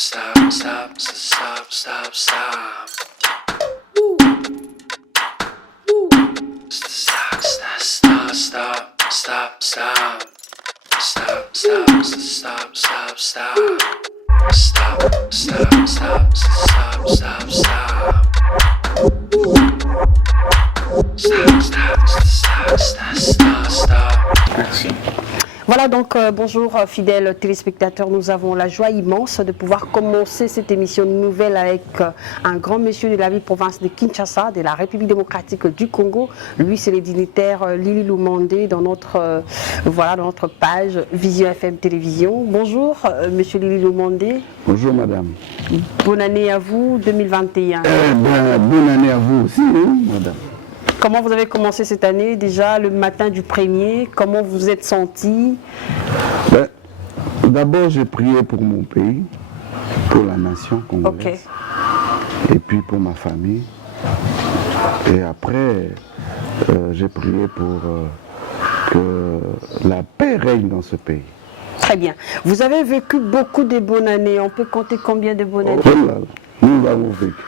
stop, stop, stop, stop, stop. Stop, stop, stop, stop, stop. Stop, stop, stop, stop, stop. Stop, stop, stop, stop, stop, stop. Stop, stop, stop, stop, stop, stop. Merci. Voilà donc, bonjour fidèles téléspectateurs, nous avons la joie immense de pouvoir commencer cette émission nouvelle avec un grand monsieur de la ville province de Kinshasa, de la République démocratique du Congo. Lui c'est le dignitaire Lili Lumandé dans notre, voilà, dans notre page Vision FM Télévision. Bonjour monsieur Lili Lumandé. Bonjour madame. Bonne année à vous 2021. Bonne année à vous aussi, hein, madame. Comment vous avez commencé cette année déjà, le matin du 1er? Comment vous vous êtes senti? D'abord, j'ai prié pour mon pays, pour la nation congolaise, et puis pour ma famille. Et après, j'ai prié pour que la paix règne dans ce pays. Très bien. Vous avez vécu beaucoup de bonnes années. On peut compter combien de bonnes années? Oh là là, nous avons vécu.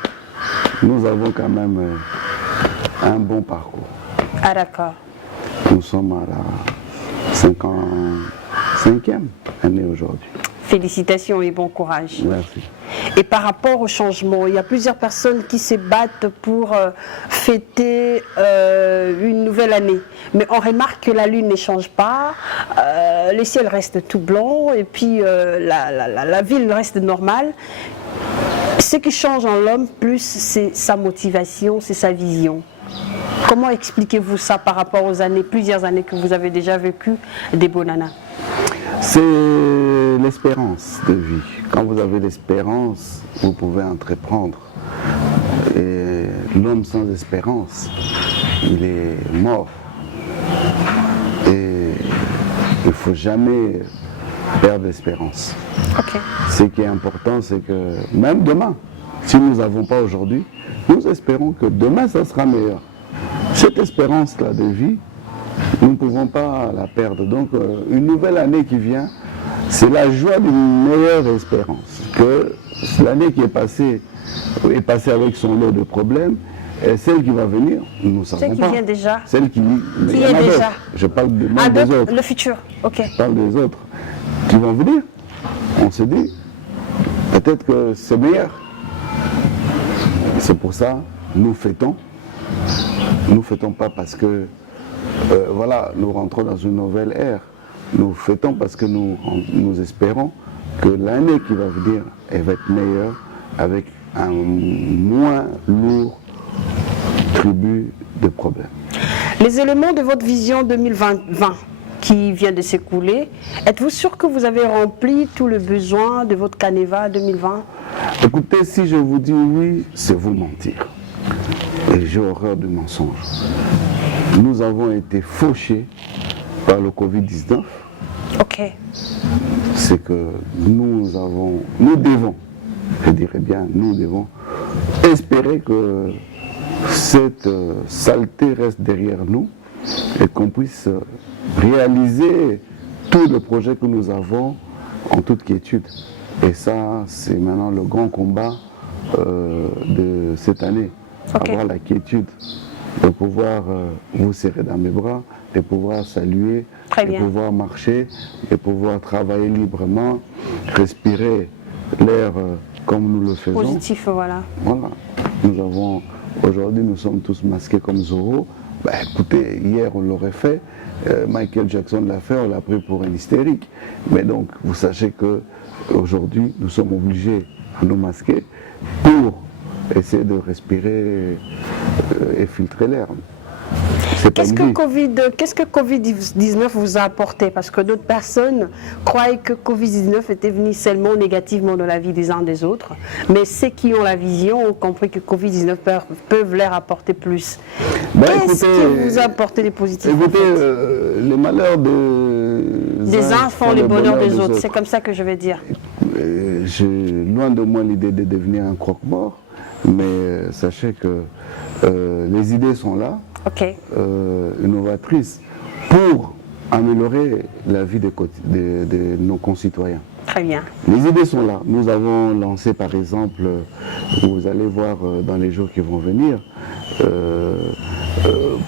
Nous avons quand même un bon parcours. Ah d'accord. Nous sommes à la 55e année aujourd'hui. Félicitations et bon courage. Merci. Et par rapport au changement, il y a plusieurs personnes qui se battent pour fêter une nouvelle année. Mais on remarque que la lune ne change pas, le ciel reste tout blanc et puis la ville reste normale. Ce qui change en l'homme plus, c'est sa motivation, c'est sa vision. Comment expliquez-vous ça par rapport aux années, plusieurs années que vous avez déjà vécues des Bonana? C'est l'espérance de vie. Quand vous avez l'espérance, vous pouvez entreprendre. Et l'homme sans espérance, il est mort. Et il ne faut jamais perdre l'espérance. Okay. Ce qui est important, c'est que même demain, si nous n'avons pas aujourd'hui, nous espérons que demain, ça sera meilleur. Cette espérance-là de vie, nous ne pouvons pas la perdre. Donc, une nouvelle année qui vient, c'est la joie d'une meilleure espérance. Que l'année qui est passée avec son lot de problèmes, et celle qui va venir, nous ne savons pas. Celle qui vient déjà. Celle qui est déjà. Je parle des autres. Le futur, ok. Je parle des autres qui vont venir. On se dit, peut-être que c'est meilleur. C'est pour ça, nous fêtons. Nous ne fêtons pas parce que, voilà, nous rentrons dans une nouvelle ère. Nous fêtons parce que nous espérons que l'année qui va venir, elle va être meilleure avec un moins lourd tribut de problèmes. Les éléments de votre vision 2020 qui vient de s'écouler, êtes-vous sûr que vous avez rempli tout le besoin de votre Caneva 2020? Écoutez, si je vous dis oui, c'est vous mentir. Et j'ai horreur du mensonge. Nous avons été fauchés par le Covid-19. Ok. C'est que nous devons, je dirais bien, nous devons espérer que cette saleté reste derrière nous et qu'on puisse réaliser tous les projets que nous avons en toute quiétude. Et ça, c'est maintenant le grand combat de cette année. Okay. Avoir la quiétude, de pouvoir vous serrer dans mes bras, de pouvoir saluer, de pouvoir marcher, de pouvoir travailler librement, respirer l'air comme nous le faisons. Positif, voilà. Voilà. Aujourd'hui, nous sommes tous masqués comme Zorro. Ben, écoutez, hier on l'aurait fait, Michael Jackson l'a fait, on l'a pris pour un hystérique. Mais donc, vous sachez qu'aujourd'hui, nous sommes obligés à nous masquer pour essayer de respirer et filtrer l'air. Qu'est-ce que Covid-19 vous a apporté? Parce que d'autres personnes croyaient que Covid-19 était venu seulement négativement dans la vie des uns des autres. Mais ceux qui ont la vision ont compris que Covid-19 peuvent leur apporter plus. Qu'est-ce qui vous a apporté des positifs? Écoutez, en fait, les malheurs des uns font les bonheurs des autres. C'est comme ça que je vais dire. J'ai loin de moi l'idée de devenir un croque-mort. Mais sachez que les idées sont là, innovatrices, pour améliorer la vie de nos concitoyens. Très bien. Les idées sont là. Nous avons lancé par exemple, vous allez voir dans les jours qui vont venir,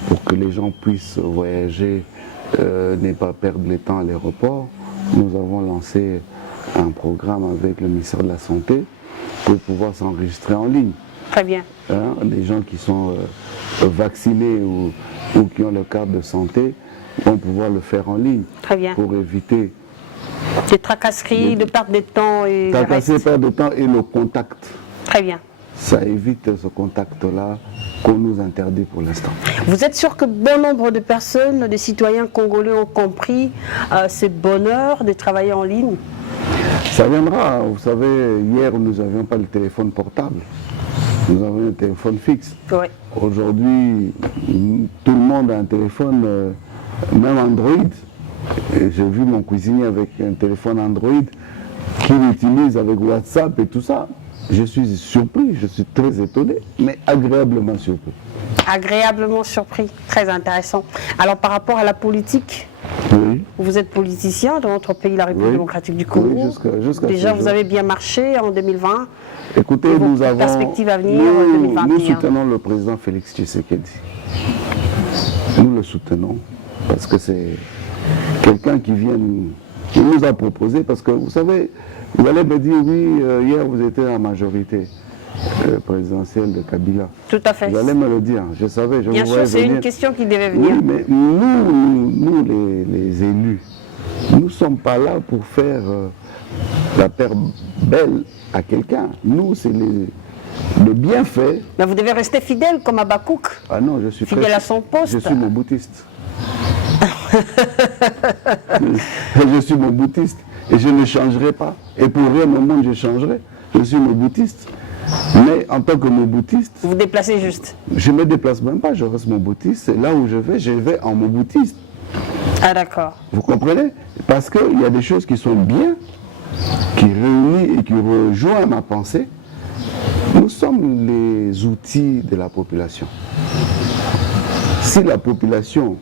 pour que les gens puissent voyager, ne pas perdre le temps à l'aéroport, nous avons lancé un programme avec le ministère de la Santé pour pouvoir s'enregistrer en ligne. Très bien. Hein, les gens qui sont vaccinés ou qui ont le carte de santé vont pouvoir le faire en ligne. Très bien. Pour éviter Des tracasseries, de perte de temps et le tracasser, reste. perte de temps et le contact. Très bien. Ça évite ce contact-là qu'on nous interdit pour l'instant. Vous êtes sûr que bon nombre de personnes, des citoyens congolais ont compris ce bonheur de travailler en ligne? Ça viendra. Vous savez, hier, nous n'avions pas le téléphone portable. Nous avions un téléphone fixe. Oui. Aujourd'hui, tout le monde a un téléphone, même Android. Et j'ai vu mon cuisinier avec un téléphone Android qu'il utilise avec WhatsApp et tout ça. Je suis surpris, je suis très étonné, mais agréablement surpris. Agréablement surpris, très intéressant. Alors par rapport à la politique, Oui. vous êtes politicien dans notre pays, la République Oui. démocratique du Congo. Oui, jusqu'à Déjà, ce vous jour. avez bien marché en 2020. Écoutez, Et vos nous avons. perspectives à venir, nous, 2021. nous soutenons le président Félix Tshisekedi. Nous le soutenons parce que c'est quelqu'un qui nous a proposé. Parce que vous savez, vous allez me dire, oui, hier vous étiez en majorité présidentielle de Kabila. Tout à fait. Vous allez me le dire, je savais, je Bien vous sûr, voyais c'est venir. une question qui devait venir. Oui, mais nous les élus, nous ne sommes pas là pour faire la paire belle à quelqu'un. Nous, c'est le bienfait. Mais vous devez rester fidèle comme Abakouk. Ah non, je suis Fidèle à son poste. Je suis mon boutiste. Je suis mon boutiste. Et je ne changerai pas. Et pour rien au monde, je changerai. Je suis mon boutiste. Mais en tant que mon boutiste, Vous vous déplacez juste. je ne me déplace même pas, je reste mon boutiste. Et là où je vais en mon boutiste. Ah d'accord. Vous comprenez? Parce qu'il y a des choses qui sont bien, qui réunissent et qui rejoignent ma pensée. Nous sommes les outils de la population. Si la population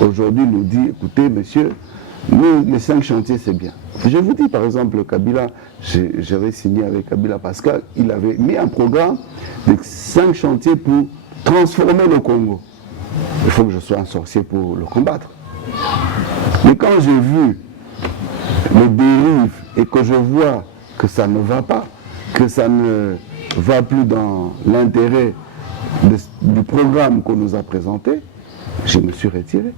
aujourd'hui nous dit, écoutez monsieur, nous, les 5 chantiers c'est bien. Je vous dis par exemple, Kabila, j'avais signé avec Kabila parce qu'il avait mis un programme de 5 chantiers pour transformer le Congo. Il faut que je sois un sorcier pour le combattre. Mais quand j'ai vu les dérives et que je vois que ça ne va pas, que ça ne va plus dans l'intérêt du programme qu'on nous a présenté, je me suis retiré.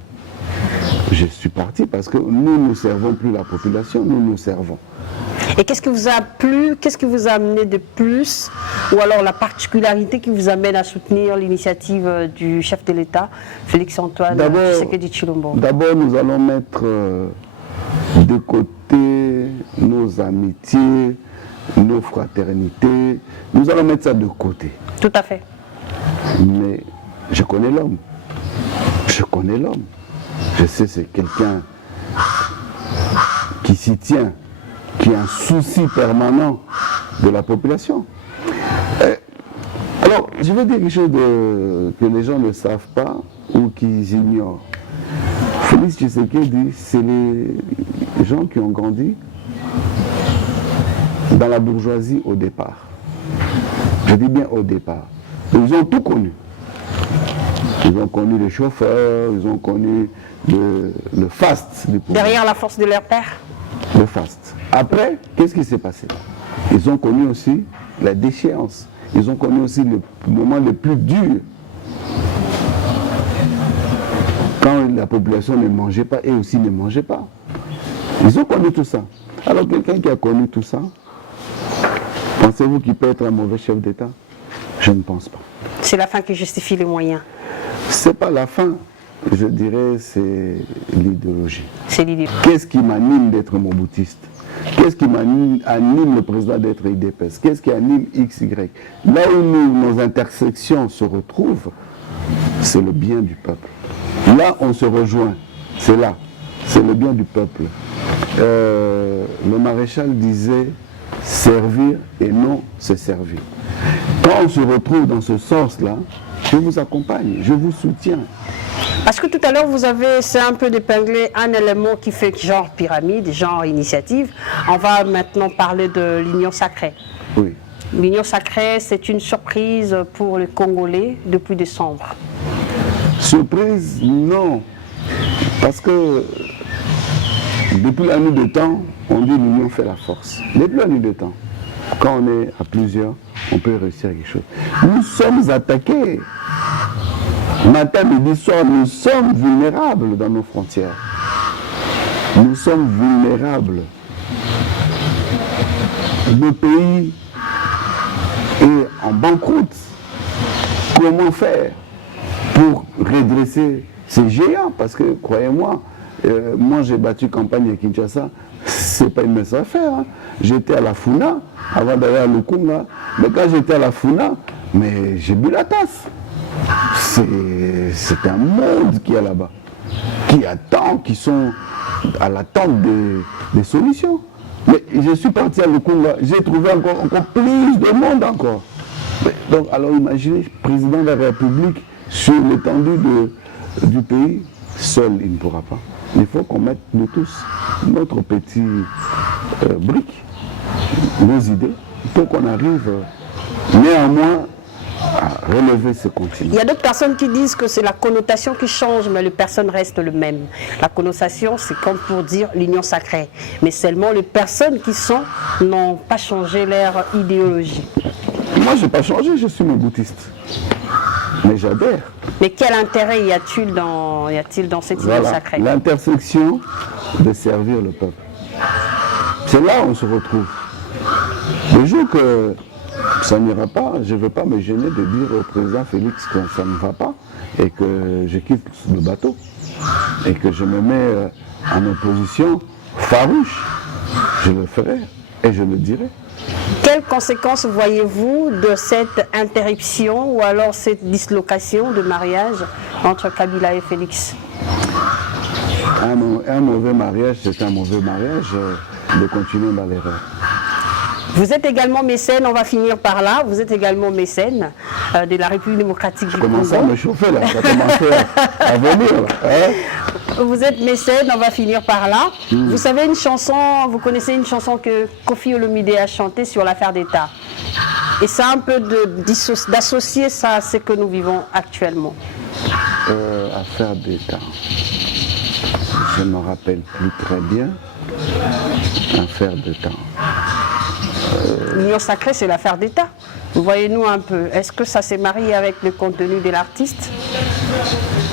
Je suis parti parce que nous ne servons plus la population, nous nous servons. Et qu'est-ce qui vous a plu, qu'est-ce qui vous a amené de plus, ou alors la particularité qui vous amène à soutenir l'initiative du chef de l'État, Félix-Antoine Tshisekedi Tshilombo? D'abord, nous allons mettre de côté nos amitiés, nos fraternités, nous allons mettre ça de côté. Tout à fait. Mais je connais l'homme. Je connais l'homme. Je sais c'est quelqu'un qui s'y tient, qui a un souci permanent de la population. Alors, je veux dire quelque chose que les gens ne savent pas ou qu'ils ignorent. Félix Tshisekedi, c'est les gens qui ont grandi dans la bourgeoisie au départ. Je dis bien au départ. Ils ont tout connu. Ils ont connu les chauffeurs, ils ont connu le faste du pouvoir. Derrière la force de leur père? Le faste. Après, qu'est-ce qui s'est passé? Ils ont connu aussi la déchéance. Ils ont connu aussi le moment le plus dur. Quand la population ne mangeait pas, et aussi ne mangeait pas. Ils ont connu tout ça. Alors quelqu'un qui a connu tout ça, pensez-vous qu'il peut être un mauvais chef d'État? Je ne pense pas. C'est la fin qui justifie les moyens. C'est pas la fin, je dirais, c'est l'idéologie. C'est l'idée. Qu'est-ce qui m'anime d'être mon boutiste? Qu'est-ce qui anime le président d'être IDPS? Qu'est-ce qui anime XY? Là où nos intersections se retrouvent, c'est le bien du peuple. Là, on se rejoint. C'est là. C'est le bien du peuple. Le maréchal disait servir et non se servir. Quand on se retrouve dans ce sens-là, je vous accompagne, je vous soutiens. Parce que tout à l'heure, vous avez, c'est un peu d'épingler un élément qui fait genre pyramide, genre initiative. On va maintenant parler de l'Union sacrée. Oui. L'Union sacrée, c'est une surprise pour les Congolais depuis décembre. Surprise, non. Parce que depuis la nuit de temps, on dit l'union fait la force. Depuis la nuit de temps, quand on est à plusieurs, on peut réussir quelque chose. Nous sommes attaqués. Matin, midi, soir, nous sommes vulnérables dans nos frontières. Nous sommes vulnérables. Le pays est en banqueroute. Comment faire pour redresser ces géants? Parce que, croyez-moi, moi j'ai battu campagne à Kinshasa, c'est pas une mince affaire. Hein. J'étais à la Funa, avant d'aller à Lukunga, mais quand j'étais à la Funa, mais j'ai bu la tasse. C'est un monde qui est là-bas, qui attend, qui sont à l'attente des solutions. Mais je suis parti à Lukunga, j'ai trouvé encore plus de monde encore. Donc, alors imaginez, président de la République, sur l'étendue du pays, seul il ne pourra pas. Il faut qu'on mette nous tous notre petit brique, nos idées, pour qu'on arrive néanmoins à relever ce continent. Il y a d'autres personnes qui disent que c'est la connotation qui change, mais les personnes restent le même. La connotation, c'est comme pour dire l'union sacrée. Mais seulement les personnes qui sont n'ont pas changé leur idéologie. Moi, je n'ai pas changé, je suis bouddhiste. Mais j'adhère. Mais quel intérêt y a-t-il dans cette union sacrée? L'intersection de servir le peuple. C'est là où on se retrouve. Le jour que ça n'ira pas, je ne veux pas me gêner de dire au président Félix que ça ne va pas et que je quitte le bateau et que je me mets en opposition farouche. Je le ferai et je le dirai. Quelles conséquences voyez-vous de cette interruption ou alors cette dislocation de mariage entre Kabila et Félix? Un mauvais mariage, c'est un mauvais mariage de continuer dans l'erreur. Vous êtes également mécène, on va finir par là, vous êtes également mécène de la République démocratique du Congo. Je commence à me chauffer là, ça commence à venir là. Hein? Vous êtes mécène, on va finir par là. Vous savez une chanson, vous connaissez une chanson que Koffi Olomide a chantée sur l'affaire d'État. Et c'est un peu d'associer ça à ce que nous vivons actuellement. Affaire d'État. Je ne me rappelle plus très bien. Affaire d'État. L'union sacrée, c'est l'affaire d'État. Voyez-nous un peu. Est-ce que ça s'est marié avec le contenu de l'artiste?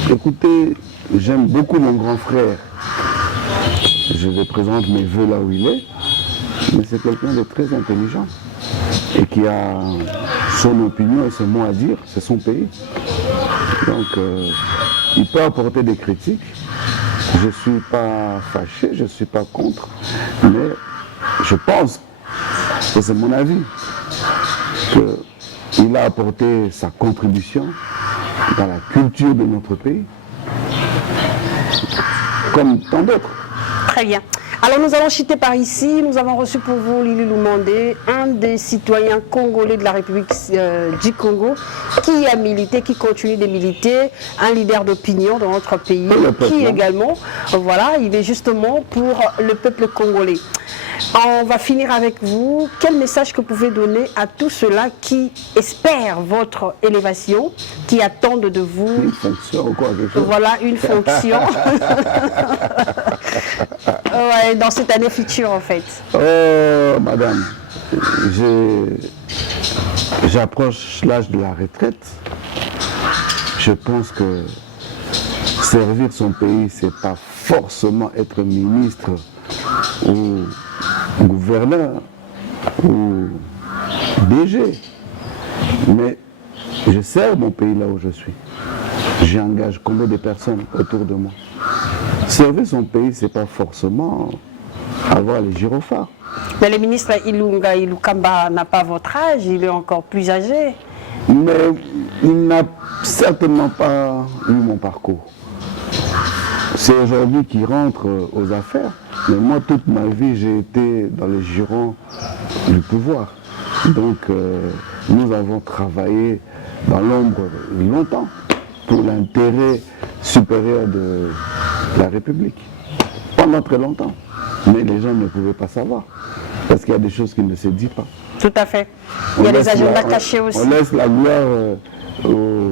Écoutez, j'aime beaucoup mon grand frère. Je lui présente mes voeux là où il est. Mais c'est quelqu'un de très intelligent et qui a son opinion et son mot à dire. C'est son pays. Donc, il peut apporter des critiques. Je ne suis pas fâché, je ne suis pas contre. Mais je pense, et c'est mon avis, qu'il a apporté sa contribution dans la culture de notre pays, comme tant d'autres. Très bien. Alors nous allons chuter par ici. Nous avons reçu pour vous Lili Lumandé, un des citoyens congolais de la République du Congo, qui a milité, qui continue de militer, un leader d'opinion dans notre pays, qui également, voilà, il est justement pour le peuple congolais. On va finir avec vous. Quel message que vous pouvez donner à tous ceux-là qui espèrent votre élévation, qui attendent de vous une fonction ou quoi, quelque chose. Voilà, une fonction. Ouais, dans cette année future en fait. Oh, madame, j'approche l'âge de la retraite. Je pense que servir son pays, c'est pas forcément être ministre ou gouverneur ou DG. Mais je sers mon pays là où je suis. J'engage combien de personnes autour de moi. Servir son pays, c'est pas forcément avoir les gyrophares. Mais le ministre Ilunga Ilukamba n'a pas votre âge, il est encore plus âgé. Mais il n'a certainement pas eu mon parcours. C'est aujourd'hui qu'il rentre aux affaires. Mais moi, toute ma vie, j'ai été dans les jurons du pouvoir. Donc, nous avons travaillé dans l'ombre longtemps pour l'intérêt supérieur de la République. Pendant très longtemps. Mais les gens ne pouvaient pas savoir. Parce qu'il y a des choses qui ne se disent pas. Tout à fait. Il y a des agendas cachés aussi. On laisse la gloire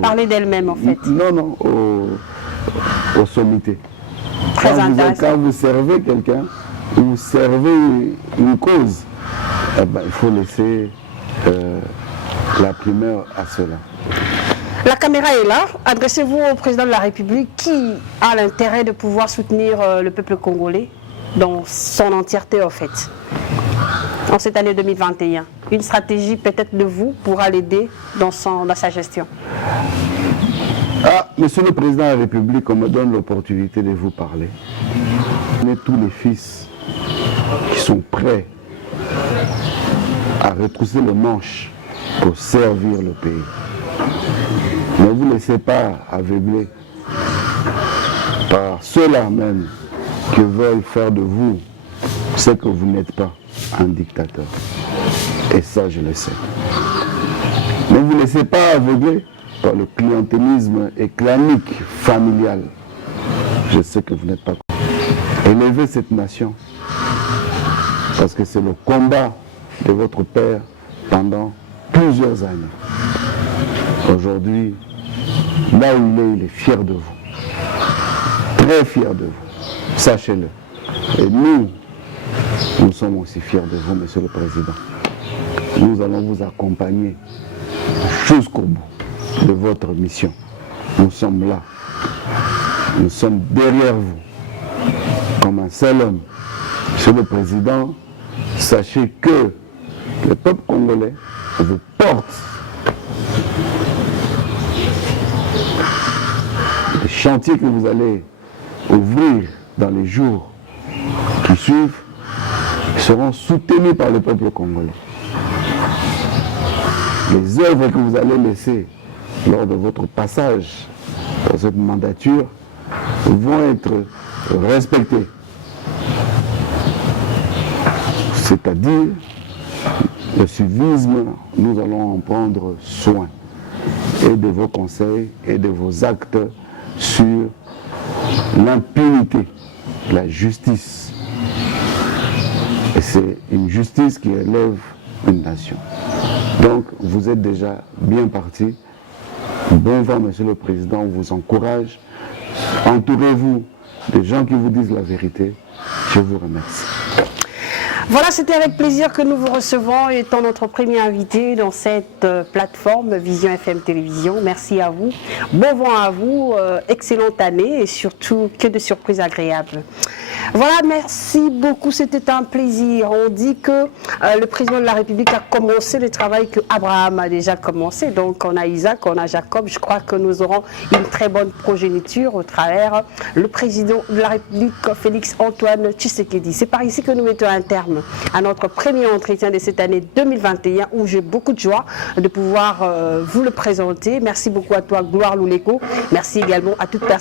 Parler d'elle-même en fait. Non, aux sommités. Très intéressant. Quand vous servez quelqu'un, vous servez une cause, eh ben, il faut laisser la primeur à cela. La caméra est là. Adressez-vous au président de la République qui a l'intérêt de pouvoir soutenir le peuple congolais dans son entièreté en fait. En cette année 2021. Une stratégie peut-être de vous pourra l'aider dans sa gestion. Monsieur le Président de la République, on me donne l'opportunité de vous parler. On est tous les fils qui sont prêts à retrousser le manche pour servir le pays. Ne vous laissez pas aveugler par ceux-là même qui veulent faire de vous ce que vous n'êtes pas, un dictateur. Et ça, je le sais. Ne vous laissez pas aveugler par le clientélisme et clanique familial. Je sais que vous n'êtes pas. Élevez cette nation, parce que c'est le combat de votre père pendant plusieurs années. Aujourd'hui, là où il est fier de vous. Très fier de vous. Sachez-le. Et nous sommes aussi fiers de vous, Monsieur le Président. Nous allons vous accompagner jusqu'au bout de votre mission. Nous sommes là. Nous sommes derrière vous. Comme un seul homme. Monsieur le Président, sachez que le peuple congolais vous porte. Les chantiers que vous allez ouvrir dans les jours qui suivent seront soutenus par le peuple congolais. Les œuvres que vous allez laisser lors de votre passage dans cette mandature vont être respectées. C'est-à-dire, le civisme, nous allons en prendre soin. Et de vos conseils et de vos actes sur l'impunité, la justice. Et c'est une justice qui élève une nation. Donc, vous êtes déjà bien parti. Bon vent, Monsieur le Président, on vous encourage. Entourez-vous des gens qui vous disent la vérité. Je vous remercie. Voilà, c'était avec plaisir que nous vous recevons étant notre premier invité dans cette plateforme Vision FM Télévision. Merci à vous. Bon vent à vous, excellente année et surtout que de surprises agréables. Voilà, merci beaucoup, c'était un plaisir. On dit que le président de la République a commencé le travail que Abraham a déjà commencé. Donc on a Isaac, on a Jacob. Je crois que nous aurons une très bonne progéniture au travers le président de la République, Félix Antoine Tshisekedi. C'est par ici que nous mettons un terme à notre premier entretien de cette année 2021 où j'ai beaucoup de joie de pouvoir vous le présenter. Merci beaucoup à toi, Gloire Louleko. Merci également à toute personne